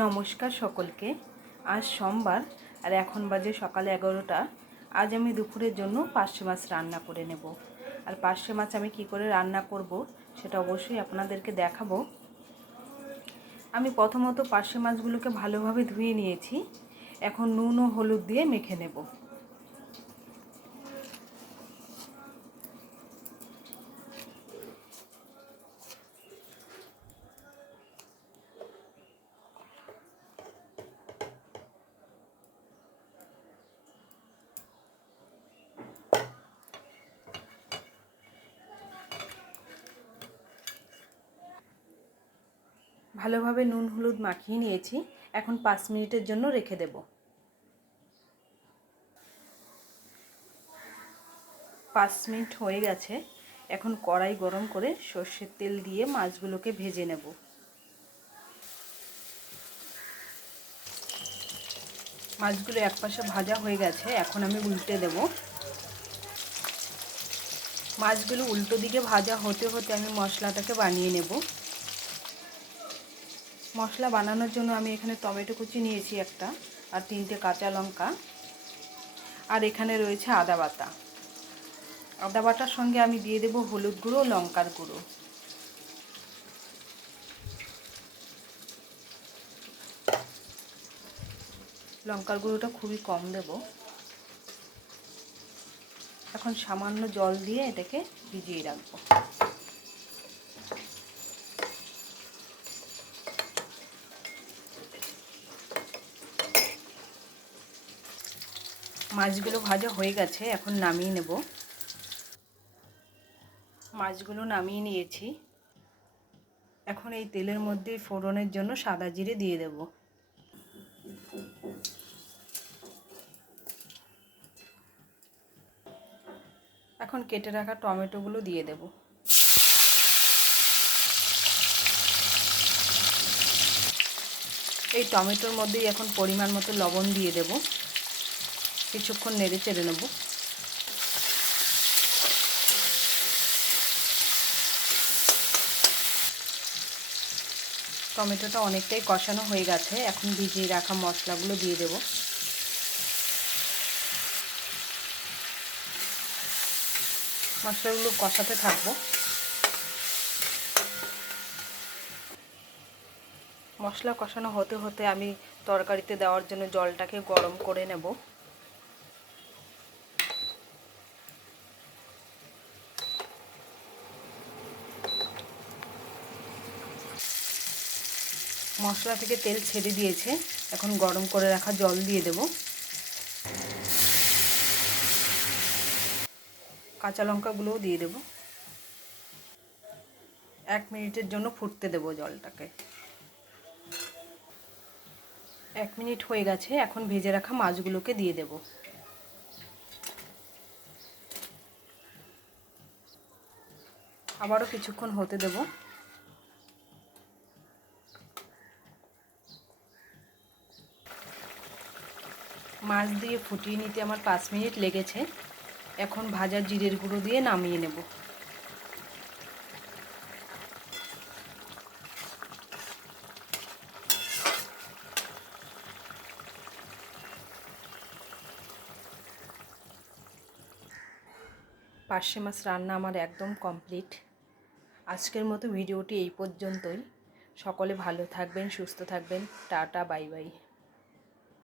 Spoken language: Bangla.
নমস্কার সকলকে। আজ সোমবার আর এখন বাজে সকাল 11টা। আজ আমি দুপুরের জন্য পার্শে মাছ রান্না করে নেব। আর পার্শে মাছ আমি কি করে রান্না করব সেটা অবশ্যই আপনাদেরকে দেখাবো। আমি প্রথমত পার্শে মাছগুলোকে ভালোভাবে ধুয়ে নিয়েছি। এখন নুন ও হলুদ দিয়ে মেখে নেব। ভালোভাবে নুন হলুদ মাখিয়ে নিয়েছি। এখন 5 মিনিটের জন্য রেখে দেব। 5 মিনিট হয়ে গেছে। এখন কড়াই গরম করে সর্ষের তেল দিয়ে মাছগুলোকে ভেজে নেব। মাছগুলো একপাশে ভাজা হয়ে গেছে, এখন আমি উল্টে দেব। মাছগুলো উল্টো দিকে ভাজা হতে হতে আমি মশলাটাকে বানিয়ে নেব। মশলা বানানোর জন্য আমি এখানে টমেটো কুচি নিয়েছি একটা, আর 3টে কাঁচা লঙ্কা, আর এখানে রয়েছে আদা বাটা। আদা বাটার সঙ্গে আমি দিয়ে দেব হলুদ গুঁড়ো, লঙ্কার গুঁড়ো। লঙ্কার গুঁড়োটা খুবই কম দেব। এখন সামান্য জল দিয়ে এটাকে ভিজিয়ে রাখবো। মাছগুলো ভাজা হয়ে গেছে, এখন নামিয়ে নেব। মাছগুলো নামিয়ে নিয়েছি। এখন এই তেলের মধ্যে ফোড়নের জন্য সাদা জিরে দিয়ে দেব। এখন কেটে রাখা টমেটোগুলো দিয়ে দেব। এই টমেটোর মধ্যেই এখন পরিমাণ মতো লবণ দিয়ে দেব। কিছুক্ষণ নেড়ে চেড়ে নেব। টমেটোটা অনেকটাই কষানো হয়ে গেছে, এখন ভিজিয়ে রাখা মশলাগুলো দিয়ে দেব। মশলাগুলো কষাতে থাকবো। মশলা কষানো হতে হতে আমি তরকারিতে দেওয়ার জন্য জলটাকে গরম করে নেব। মশলা থেকে তেল ছেড়ে দিয়েছে, এখন গরম করে রাখা জল দিয়ে দেব। কাঁচা লঙ্কাগুলোও দিয়ে দেব। 1 মিনিটের জন্য ফুটতে দেব জলটাকে। 1 মিনিট হয়ে গেছে, এখন ভেজে রাখা মাছগুলোকে দিয়ে দেব। আবারও কিছুক্ষণ হতে দেব। মাছ দিয়ে ফুটিয়ে নিতে আমার 5 মিনিট লেগেছে। এখন ভাজা জিরের গুঁড়ো দিয়ে নামিয়ে নেব। পার্শে মাছ রান্না আমার একদম কমপ্লিট। আজকের মতো ভিডিওটি এই পর্যন্তই। সকলে ভালো থাকবেন, সুস্থ থাকবেন। Tata, bye bye.